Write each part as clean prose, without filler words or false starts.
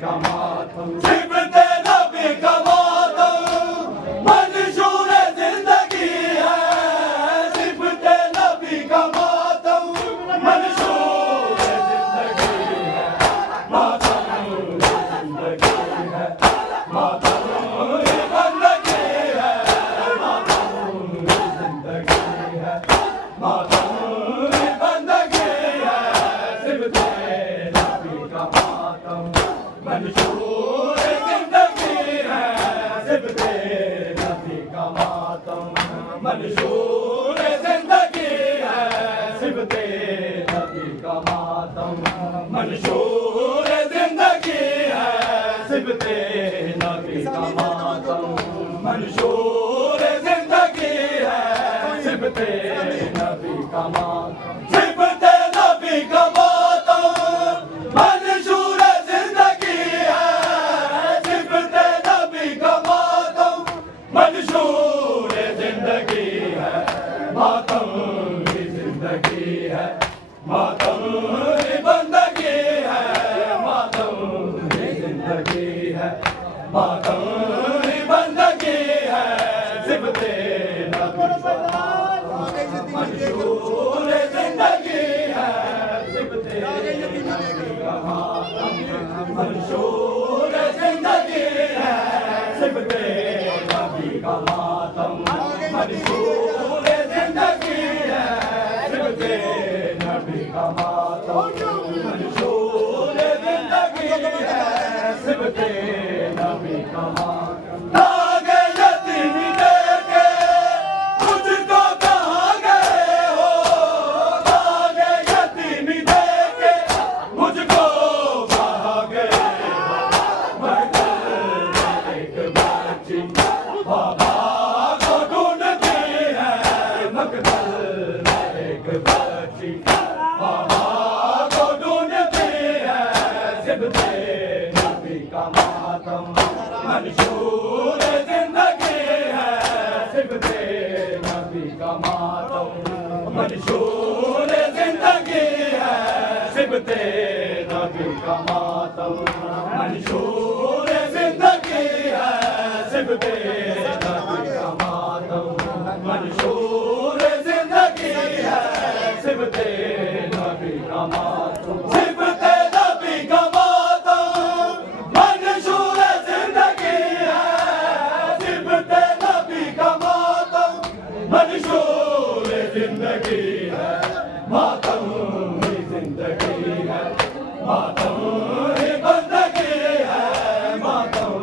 का मातम सिफते नबी का मातम मंशूर जिंदगी है सिफते नबी का मातम मंशूर जिंदगी है मातम जिंदगी है मातम बंदगी है मातम जिंदगी है मातम बंदगी है सिफते नबी का मातम मंशूर जिंदगी है सिफते नबी का मातम मंशूर जिंदगी है सिफते नबी का मातम मंशूर जिंदगी है सिफते नबी का मातम मंशूर जिंदगी है सिफते नबी का मातम सिफते नबी का मातम मंशूर जिंदगी है सिफते नबी का मातम मंशूर जिंदगी है मातम ही जिंदगी है मातम ही बंदगी है मातम ही जिंदगी है मातम ही बंदगी है सिफते नबी का मातम मंशूर जिंदगी है सिफते नबी का मातम मंशूर जिंदगी है सिफते नबी का मातम मंशूर जिंदगी है सिफते नबी का मातम मंशूर जिंदगी है सिफते नबी का मातम धागे यतीमी देके मुझको कहाँ गए हो धागे यतीमी देके मुझको कहाँ गए हो मगर एक बच्ची बाबा को ढूंढती है मगर एक बच्ची बाबा को ढूंढती है सिफते नबी का मातम मंशूर जिंदगी है सिफते नबी का मातम मंशूर जिंदगी है सिफते नबी का मातम मंशूर जिंदगी है सिफते नबी का मातम मंशूर जिंदगी है सिफते नबी का मातम सिफते नबी का मातम मंशूर जिंदगी है सिफते नबी का मातम मंशूर जिंदगी है मातम ही जिंदगी है मातम ही बंदगी है मातम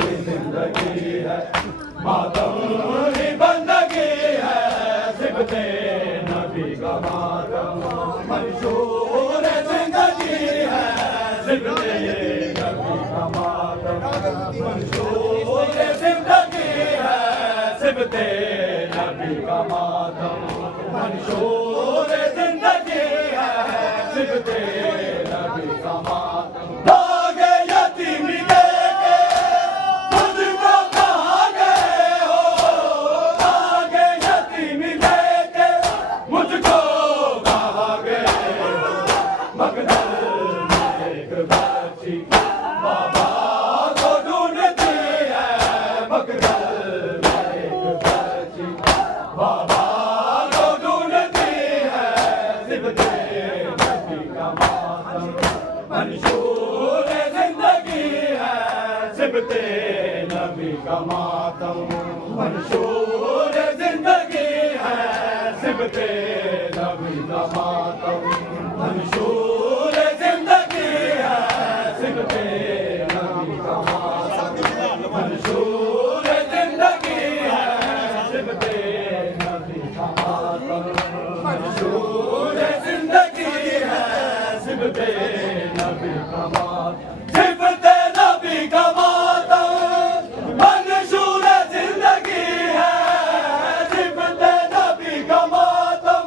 ही जिंदगी है मातम ही बंदगी है सिफते नबी का मातम मंशूर जिंदगी है सिफते नबी का मातम मंशूर जिंदगी है सिफते नबी का मातम मंशूर जिंदगी है सिफते नबी का मातम धागे यतीमी देके मुझको कहाँ गए हो धागे यतीमी देके मुझको कहाँ गए हो मगर एक बच्ची बाबा को ढूंढती है मगर एक बच्ची बाबा को ढूंढती है सिफते नबी का मातम मंशूर जिंदगी है सिफते नबी का मातम मंशूर जिंदगी है सिफते नबी का मातम मंशूर जिंदगी है सिफते नबी का मातम मंशूर जिंदगी है सिफते नबी का मातम मंशूर जिंदगी है सिफते नबी का मातम सिफते नबी का मातम मंशूर जिंदगी है सिफते नबी का मातम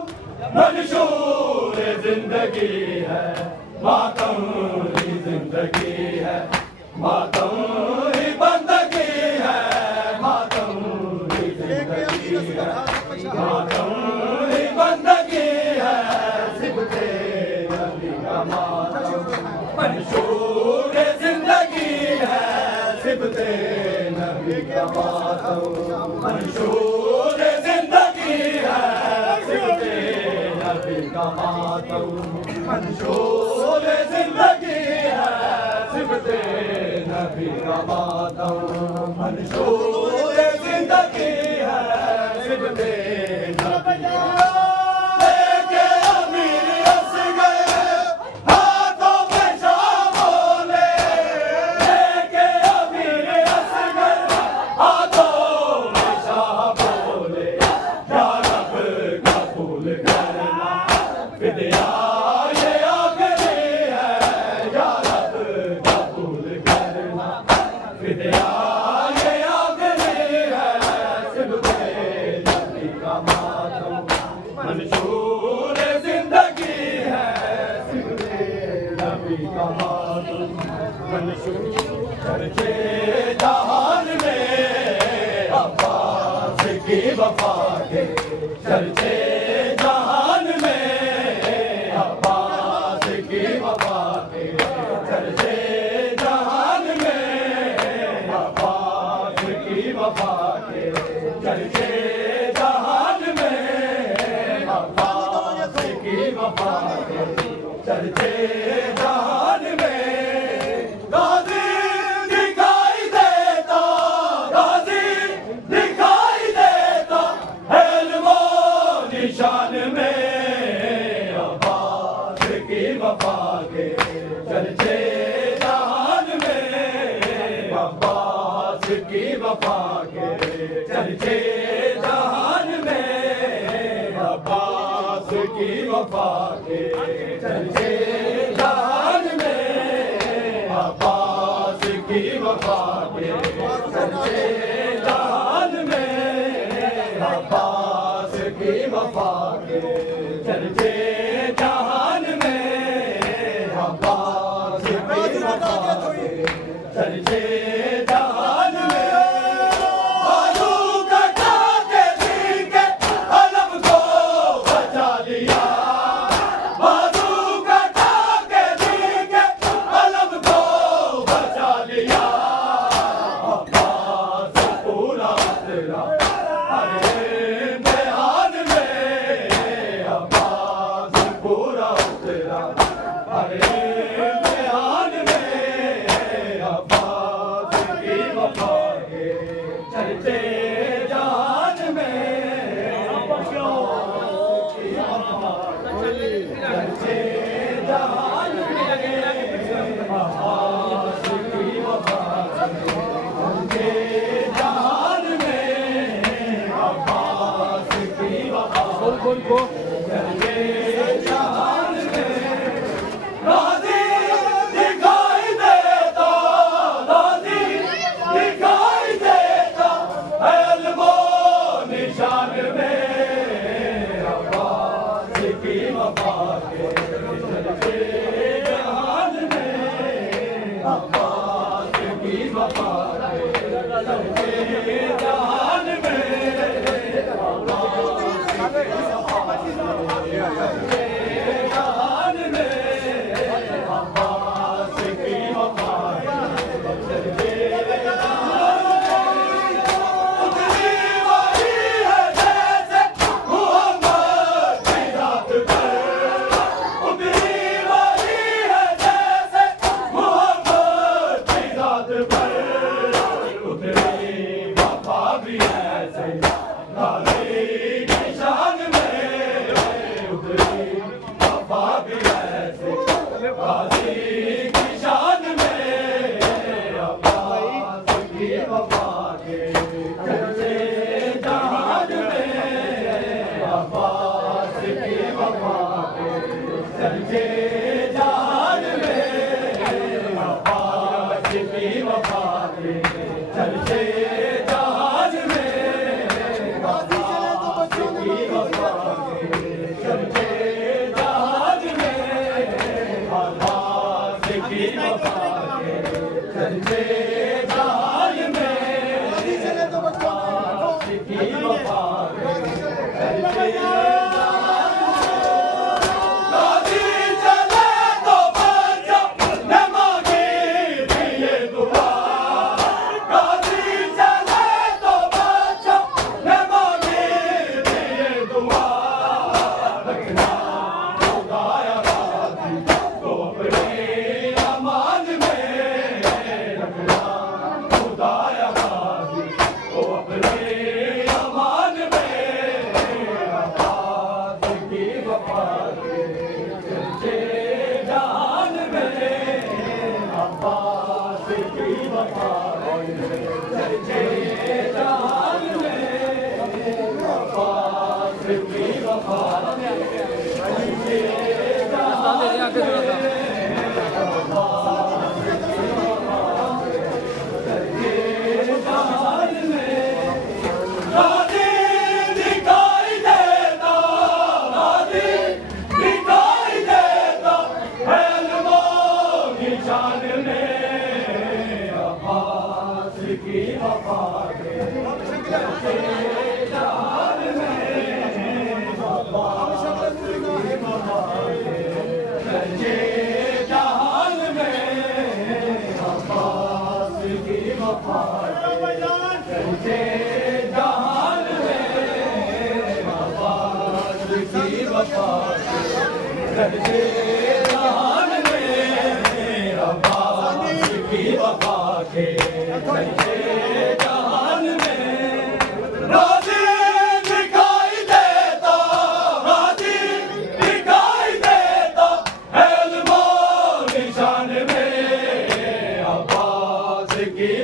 मंशूर जिंदगी है मातम ही जिंदगी है मातम ही बंदगी है मातम ही जिंदगी है मातम ही बंदगी है सिफते नबी का मातम मंशूर जिंदगी सिबते नबी का मातम मंशूर जिंदगी है सिबते नबी का मातम मंशूर जिंदगी है सिबते नबी का मातम मंशूर जिंदगी है सिबते नबी का लेके अमीर असगर हाथों में शामोले लेके अमीर असगर हाथों में शामोले या रब कबूल करना फिदिया ये आखिरी है या रब कबूल करना फिदिया ये आखिरी है सिबते नबी का मातम मंशूर जिंदगी है सिबते नबी का मातम मंशूर चर्चे जहान में अब्बास की वफा के चर्चे जहान में अब्बास की वफा के चर्चे जहान में अब्बास की वफा के चर्चे जहान में अब्बास की वफा के चर्चे जहान में गाजी दिखाई देता गाजी दिखाई देता इल्मो निशान में अब्बास की वफा के चर्चे जहान में अब्बास की वफा के चर्चे जहान में अब्बास की वफा के चर्चे जहान में अब्बास की वफा के चर्चे जहान में अब्बास की वफा के चर्चे जहान में अब्बास की वफा के चर्चे जहान में बाजू कटा के सीखे अलम को बचा लिया बाजू कटा के सीखे अलम को बचा लिया अब्बास पूरा तेरा अरे बयान में अब्बास पूरा तेरा अरे बयान में अब्बास की वफा के चर्चे जहान में अब्बास की वफा चर्चे जहान में अब्बास की वफा चर्चे जहान में अब्बास की वफा चर्चे जहान में गाजी दिखाई देता गाजी दिखाई देता इल्मो निशान में अब्बास की वफा के चर्चे जहान में अब्बास की वफा के चर्चे जहान में जहान में अब्बास की वफा चर्चे उतरी वही है जैसे मोहम्मद की रात पर उतरी वही है जैसे मोहम्मद की रात पर उतरी वफा भी ऐसे गाजी की शान में उतरी वफा भी ऐसे गाजी की शान में अब्बास की वफा के चर्चे जहान में अब्बास की वफा के चर्चे जहान में अब्बास की वफा के चर्चे जहान में अब्बास की वफा के चर्चे जहान में अब्बास की वफा के चर्चे जहान में अब्बास की वफा के चर्चे गाजी चले तो बच्चा न मांगी थी ये दुआ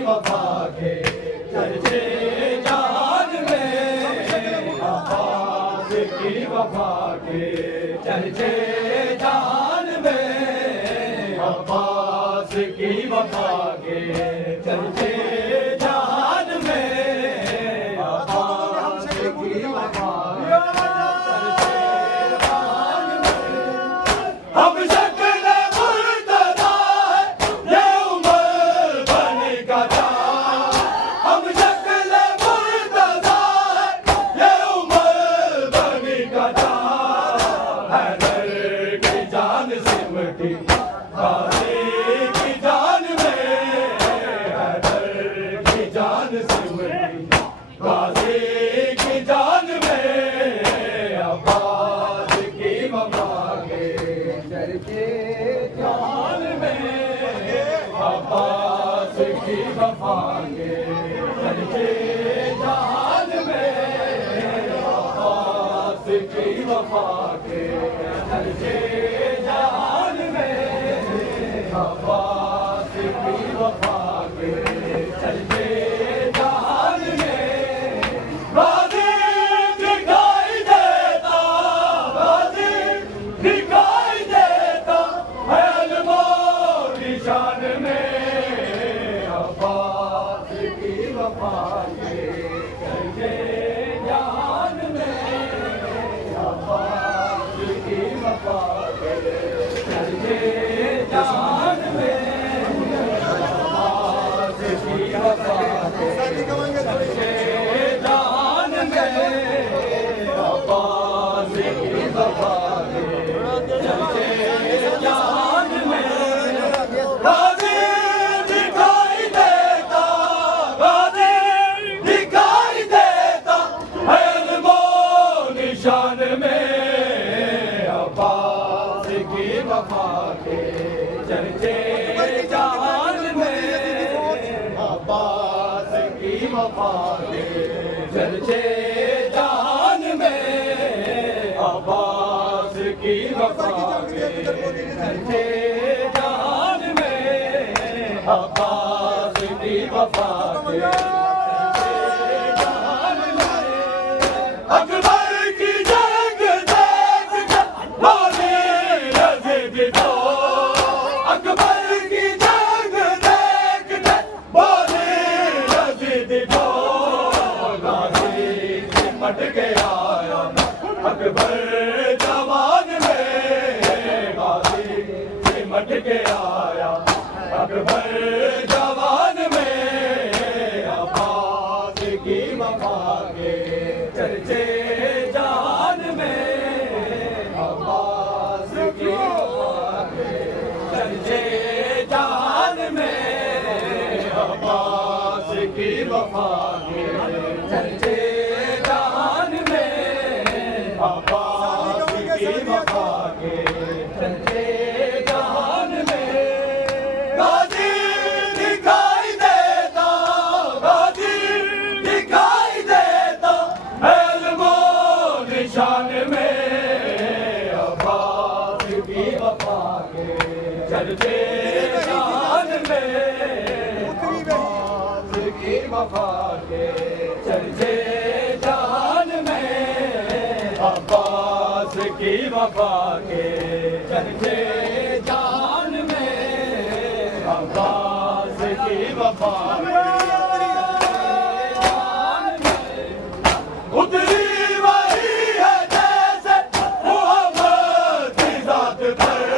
वफा के चर्चे जहान में अब्बास की वफा के चर्चे जान में अब्बास की वफा के चर्चे जान में अब्बास की वफा हम शक्ल मुर्तज़ा ये उमर बन का था हम शक्ल मुर्तज़ा ये उमर बन का था चर्चे जान में अब्बास की वफा के चर्चे जान में अब्बास की वफा के जान में अकबर की जंग देख कर बोले यज़ीद को अकबर की जंग देख कर बोले यज़ीद को मट के आया अकबर जवान में गाजी सिमट के आया अकबर जवान में अब्बास की वफा के चर्चे जान में अब्बास की वफा के चर्चे जान में अब्बास की वफा के चर्चे चर्चे जान में वफा के चर्चे जहान में अब्बास की वफा के चर्चे जहान में अब्बास की वफा उतरी वही है जैसे मोहम्मद की जात पर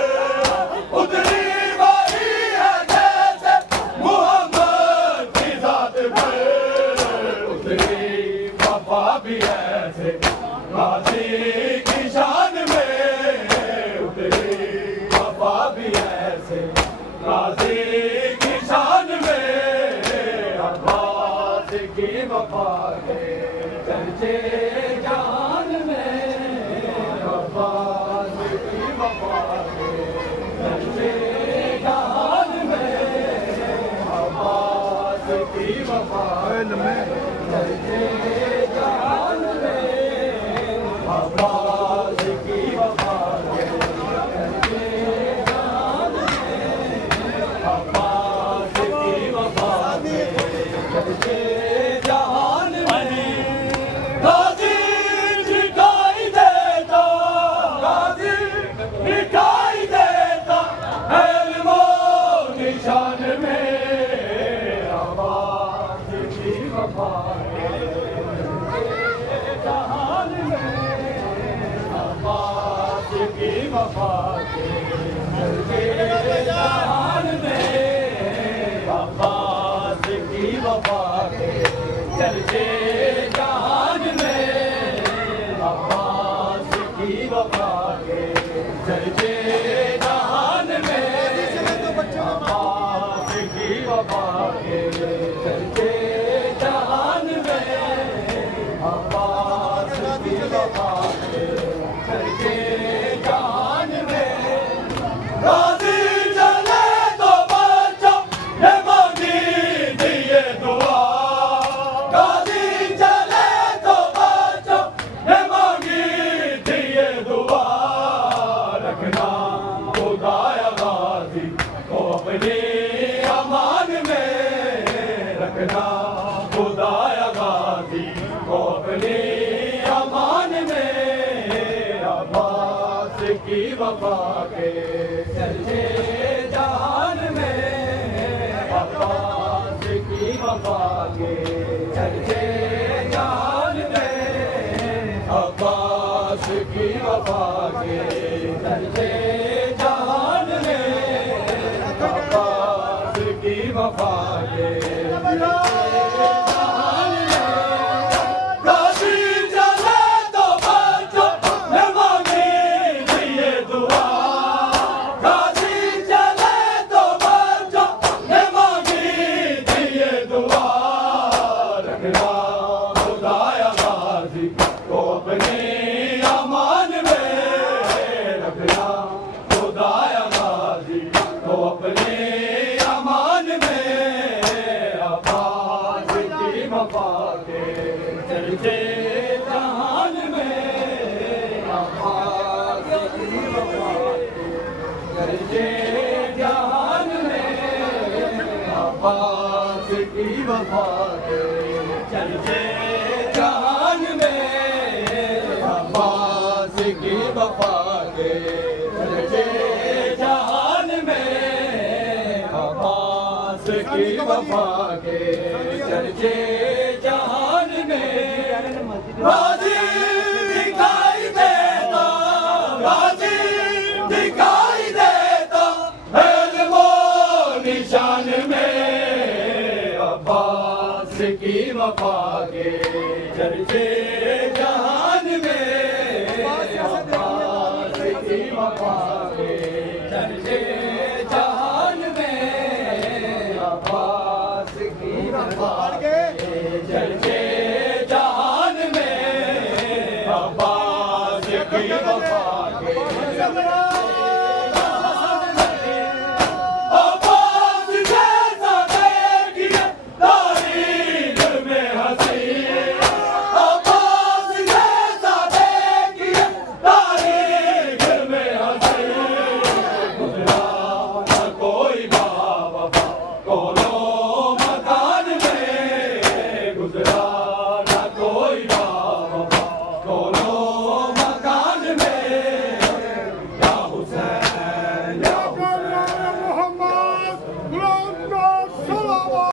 उतरी वही है जैसे मोहम्मद की जात पर उतरी वफा भी ऐसे गाजी की शान में उतरी वफा भी ऐसे गाजी की शान में अब्बास की वफा के चर्चे जान में अब्बास की वफा के चर्चे जान में अब्बास की वफा चर्चे जान में अब्बास की वफा के चर्चे जान में अब्बास की वफा के चर्चे जान में गाजी दिखाई देता गाजी दिखाई देता इल्मो निशान में अब्बास की वफा जहान में अब्बास की वफा के चर्चे जहान में अब्बास की वफा के चर्चे जहान में अब्बास की वफा के चर्चे जहान में अब्बास की वफा के चर्चे जहान में अब्बास की वफा के चर्चे जहान में गाजी चले तो बच्चों ने मांगी दिए दुआ गाजी चले तो बच्चों ने मांगी दिए दुआ रखना खुदाया गाजी को अपनी अमान में रखना खुदाया गाजी को अपनी अमान में अब्बास की वफा के चर्चे जहान में अब्बास की वफा के चर्चे जहान में अब्बास की वफा के चर्चे जहान में अब्बास की वफा के जहान में गाजी चले तो बच्चों ने मांगी दिए दुआ गाजी चले तो बच्चों ने मांगी दिए दुआ रखना खुदाया गाजी को अपनी अमान में रखना खुदाया गाजी को अपने अमान में अब्बास की वफा के चर्चे जहान में अब्बास की वफा के चर्चे जहान में अब्बास की वफा के चर्चे जहान में अब्बास की वफा के चर्चे जहान में अब्बास की वफा के चर्चे जहान में गाजी दिखाई देता गाजी दिखाई देता इल्मो निशान में अब्बास की वफा के चर्चे जहान में अब्बास की वफा के चर्चे जहान में अब्बास की वफा